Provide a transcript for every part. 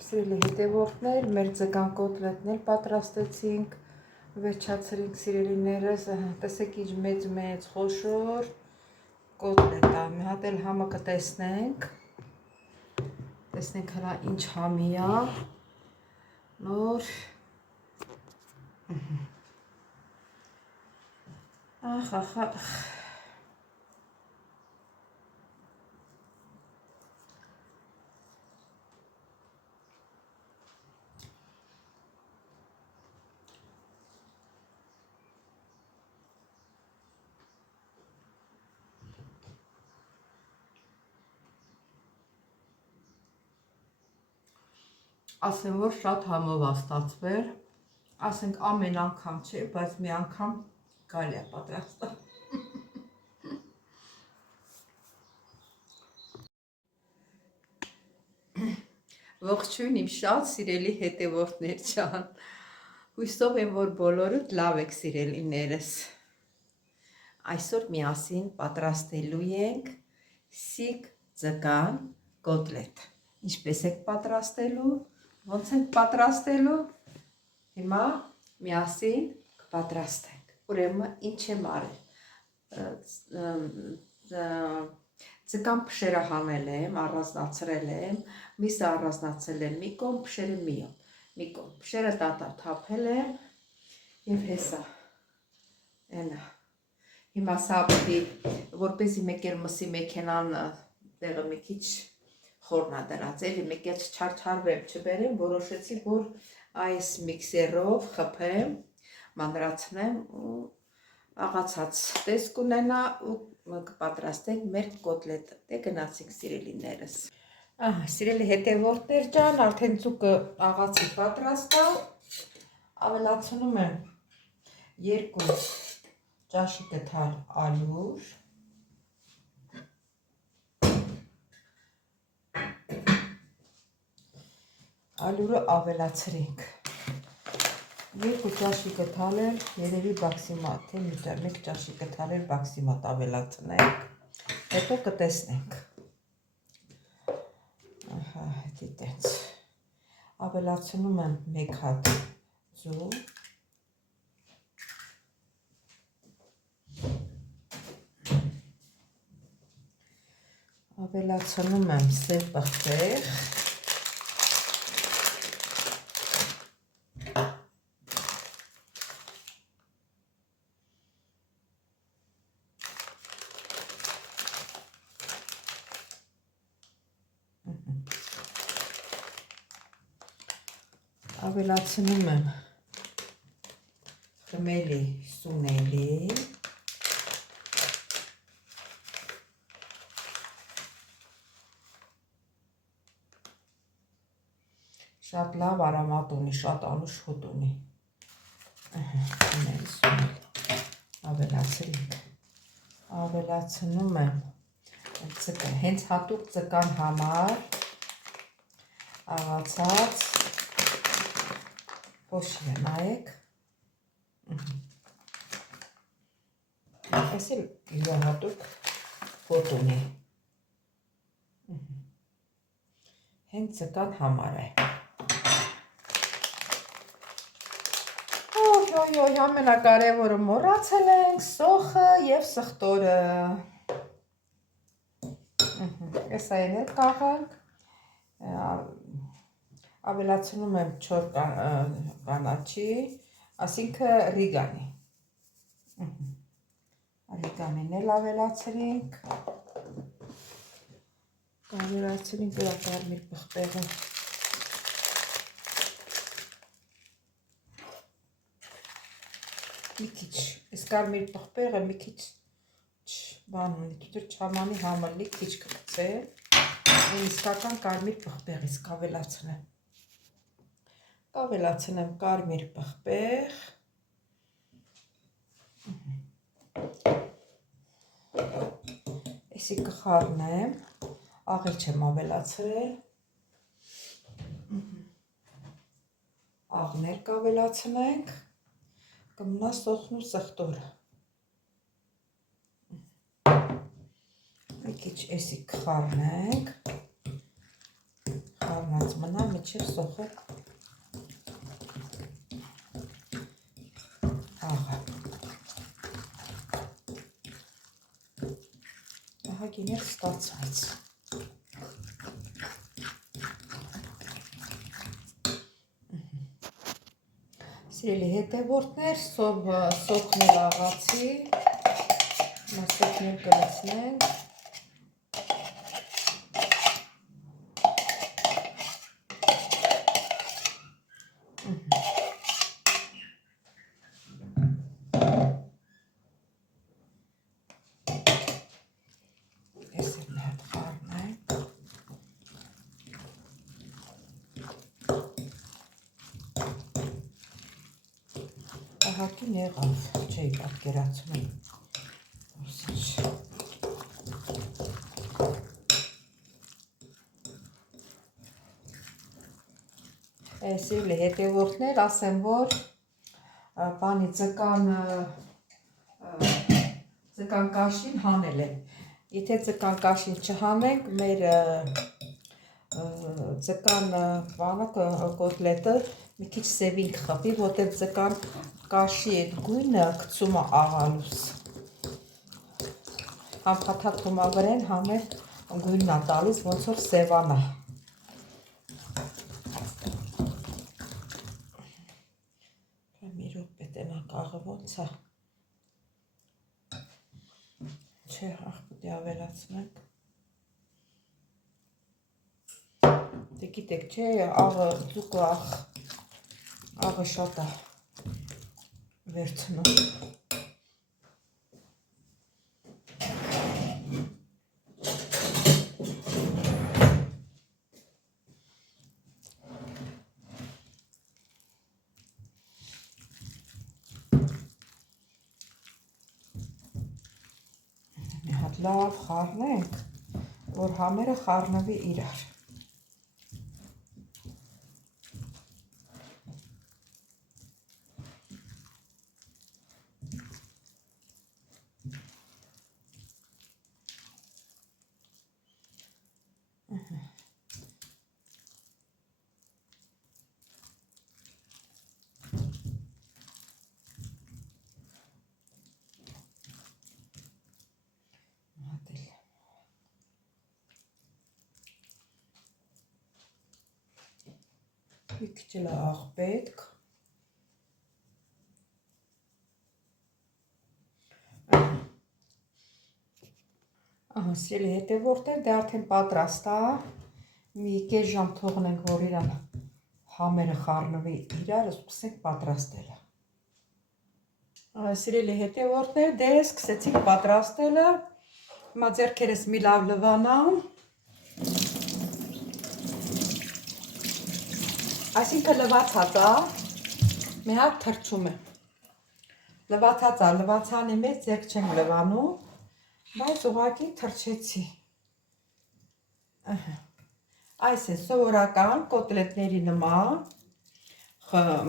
Սիրելի հետևորդներ, մեր ձգան կոտլետն էլ պատրաստեցինք, վերջացրինք սիրելիներս, տեսեք ինչ մեծ խոշոր կոտլետ է, մի հատ էլ համը կտեսնենք, տեսնենք հրա ինչ համի է, նոր, ախ, ասեմ, որ շատ համով է ստացվել, ասենք ամեն անգամ չէ, բայց մի անգամ գալի է պատրաստել։ Ողջույն իմ շատ սիրելի հետևորդներ ջան, հույսով եմ, որ բոլորդ լավ եք սիրելիներս։ Այսօր միասին պատրաստելու ենք սիկ ձգան կոտլետ։ Ինչպես եք պատրաստելու, ոնց ենք պատրաստելու, հիմա միասին կպատրաստենք։ Ուրեմն ինչ եմ արել, ձգան փշերը հանել եմ, առանձնացրել եմ, միսը առանձնացրել եմ մի կողմ, փշերը մի կողմ, փշերը թափել եմ և հեսա, ենա, հիմա սա պիտի, որպեսզի մեկ էլ մսի մեքենան տեղը մի քիչ խորնա դրած, էլի մեկ էլ չարչարվեմ չբերեմ, որոշեցի, որ այս միքսերով խփեմ, մանրացնեմ ու աղացած տեսք ունենա ու կպատրաստենք մեր կոտլետը, դե գնացինք սիրելիներս։ Սիրելի հետևորդներ ջան, արդեն ձուկը աղացի պատրաստա, ավելացնում եմ 2 ճաշի կթալ ալյուր, ալյուրը ավելացրինք, 2 ճաշի կթալ երևի բաքսիմատ, թե միտար 1 ճաշի կթալ բաքսիմատ ավելացնենք, հետո կտեսնենք, հետի տենց, ավելացնում եմ 1 հատ ձու, ավելացնում եմ սև պղպեղ, ավելացնում եմ խմելի սունելի, շատ լավ արամատ ունի, շատ անուշ հոտ ունի, ավելացնում եմ հենց հատուկ ձկան համար աղացած փոշի է, նայեք, այս էլ յուրահատուկ հոտ ունի, հենց ձկան համար է, ամենակարևորը մոռացել ենք սոխը և սխտորը, այս այն էլ կաղանք, ավելացնում եմ 4 կանաչի, ասինքն ռիգանի, ռիգանին էլ ավելացրինք, կարմիր պղպեղը, մի քիչ, այս կարմիր պղպեղը մի քիչ բան ունի, դուր չամանի համը լի քիչ կգցեմ, իսկական կարմիր պղպեղ իսկ ավելացնեմ կարմիր պղպեղ, էսի կխառնեմ, աղել չեմ ավելացրել, աղներ կավելացնենք, կմնա սոխն ու սխտորը, մի քիչ էսի կխառնենք, կանգնած մնա, մինչև սոխը աղա։ Ահագին էլ ստացվեց։ Սիրելի հետևորդներ, սոխն էլ աղացի, սոխն էլ կլցնենք։ Ես էլ մի հատ խառնենք։ Ահագին եղավ, չէի պատկերացնում եմ, Սիրելի հետևորդներ, ասեմ, որ բանի ձկան կաշին հանել եմ։ Եթե ձկան կաշին չհանենք, մեր ձկան կոտլետը մի քիչ սևին կխփի, որտեղ ձկան կաշի այդ գույնը գցում է աղալուս։ Համ փաթաթում վրան, համ էլ գույնն է տալիս, ոնց որ սևանա։ Մի րոպե տենանք աղը ոնց է։ Չէ, աղ պիտի ավելացնենք։ Դե գիտեք, չէ, աղը ձուկը աղը շատ է վերցնում։ Մի հատ լավ խառնենք, որ համերը խառնվի իրար։ Մի քիչ էլ աղ պետք։ Ահա, սիրելի հետևորդներ, դե արդեն պատրաստ է։ Մի կես ժամ թողնենք, որ իրան համերը խառնվի իրար, սկսենք պատրաստելը։ Սիրելի հետևորդներ, դե սկսեցինք պատրաստելը։ Հիմա ձեռքերս մի լավ լվանամ։ Այսինքն լվացած է, մի հատ թրջում եմ։ Լվացած է, լվացանի մեջ ձեռք չենք լվանում, բայց ուղղակի թրջեցի։ Այս է սովորական կոտլետների նման,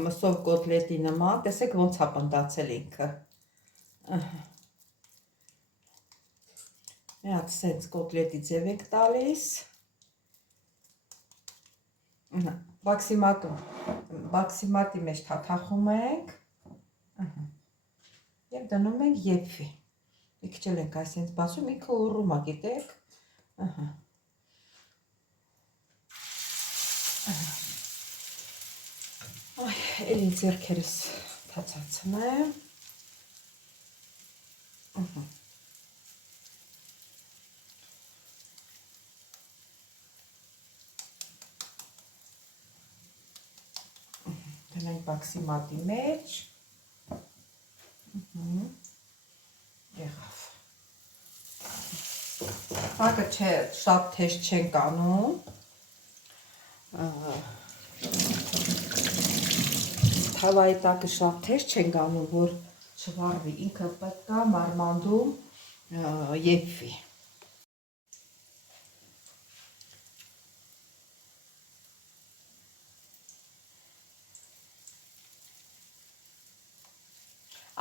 մսով կոտլետի նման, տեսեք ոնց է պնդացել ինքը։ Մի հատ սենց կոտլետի ձև ենք տալիս։ Բաքսիմատի մեջ թաթախում ենք և դնում ենք եփվի։ Մի քիչ էլ ենք այսենց բացում, ինքը ուռում է, գիտեք։ Էլի ձեռքերս թացացնեմ։ Դնենք բաքսիմատի մեջ։ Եղավ։ Տակը շատ թեժ չենք անում։ Թավայի տակը շատ թեժ չենք անում, որ չվառվի, ինքը պետք է մարմանդում եփվի։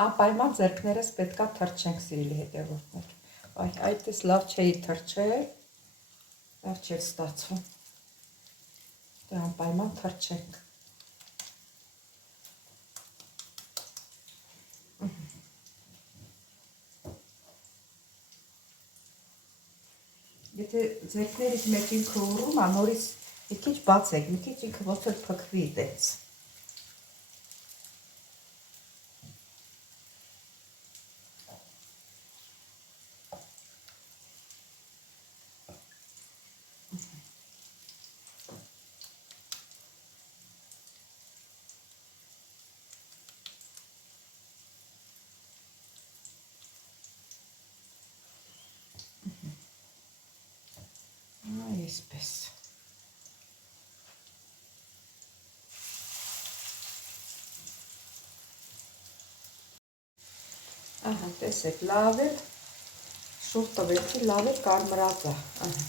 Անպայման ձեռքներս պետք է թրջենք, սիրելի հետևորդներ։ Այդպես լավ չէի թրջել, լավ չէր ստացվում։ Անպայման թրջենք։ Եթե ձերքներից մեկին քողում, նորից մի քիչ բացեք, մի քիչ ինքը ոնց որ փքվի այդպես։ Այսպես։ Ահա, տեսեք, լավ է, շուռ տվեցի, լավ է կարմրած է։ Ահա,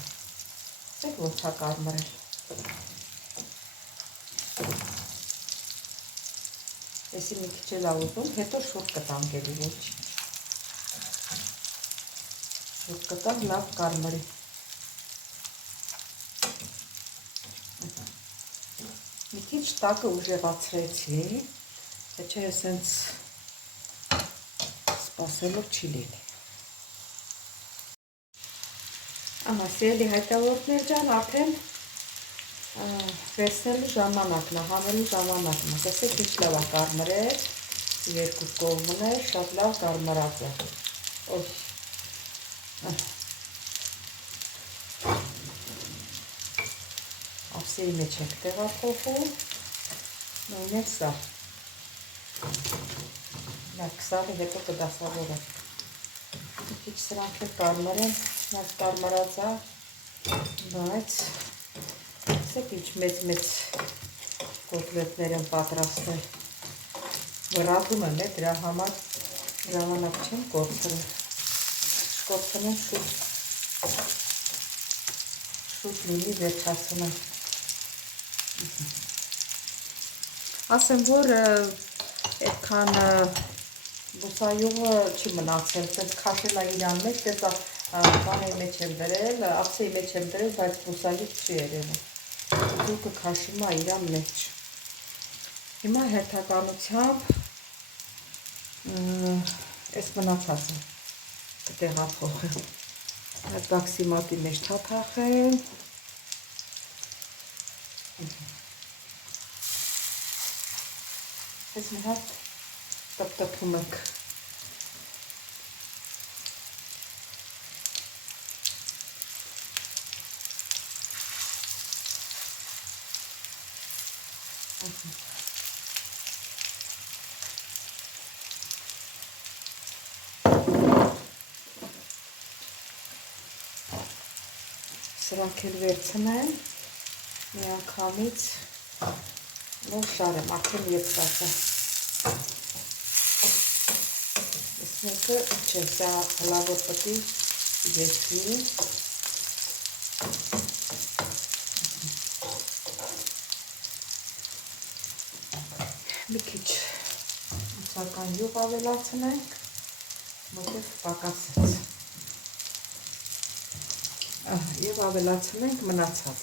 տեսեք ոնց է կարմրել։ Էսի մի քիչ էլ ուզում, հետո շուռ կտանք էլի ոչինչ։ Շուռ կտանք, լավ կարմրի։ Մի քիչ տակը ուժեղացրեցի, թե չէ էսենց սպասելով չի լինի։ Ահա, սիրելի հայտավորներ ջան, արդեն վերցնելու ժամանակն է, հանելու ժամանակն է։ Տեսեք ինչ լավ է կարմրել, երկու կողմն է, շատ լավ կարմրած է։ Օй։ Ափսեի մեջ ենք տեղափոխում, նույն էլ սա։ Լավ, քսարի հետո կդասավորեմ։ Մի քիչ սրանք էլ կարմր են, շատ կարմրած է, բայց տեսեք ինչ մեծ կոտլետներ եմ պատրաստել։ Վրատում եմ, դրա համար ժամանակ չեմ կորցրել։ Կորցնեմ շուտ լինի վերջացնեմ։ Ասեմ, որ այդքան բուսայուղը չի մնացել, տենց քաշել է իրան մեջ, տենց բանի մեջ եմ դրել, ափսեի մեջ եմ դրել, բայց բուսայուղ չի երևում։ Ձուկը քաշում է իրան մեջ։ Հիմա հերթականությամբ այս մնացածը կտեղափոխեմ։ Այդ բաքսիմատի մեջ թաթախեմ։ Այս մի հատ տպտպում ենք։ Սրանք էլ վերցնեմ միանգամից նոր շարեմ, արդեն եծված է։ Ես մեկը չէ, սա հլավոր պտի եծվի։ Մի քիչ ուսական յուղ ավելացնենք, որտեղ պակասեց։ Եվ ավելացնենք մնացած։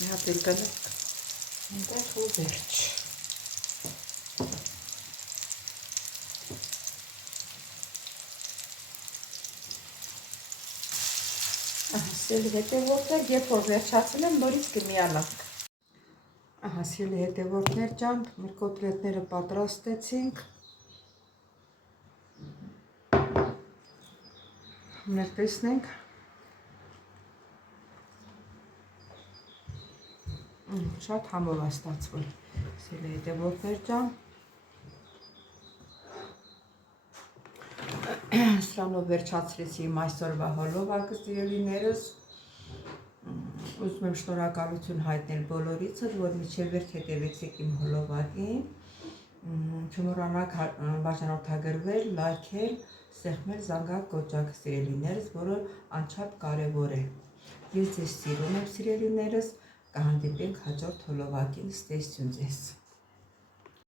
Մի հատ էլ գնանք այնտեղ ու վերջ։ Սիրելի հետևորդներ, երբ որ վերջացնեմ, նորից կմիանանք։ Ահա, սիրելի հետևորդներ ջան, մեր կոտլետները պատրաստեցինք։ Մեր տեսնենք։ Շատ համով է ստացվել, սիրելի հետևորդներ ջան։ Սրանով վերջացրեցի իմ այսօրվա հոլովակը, սիրելիներս։ Ուզում եմ շնորհակալություն հայտնել բոլորիցս, որ մինչև վերջ հետևեցիք իմ հոլովակին։ Չմոռանաք բաժանորդագրվել, լայքել, սեղմել զանգակ կոճակը սիրելիներս, որը անչափ կարևոր է։ Ես ձեզ սիրում եմ սիրելիներս, կհանդիպենք հաջորդ հոլովակին, ստեսյուն ձեզ։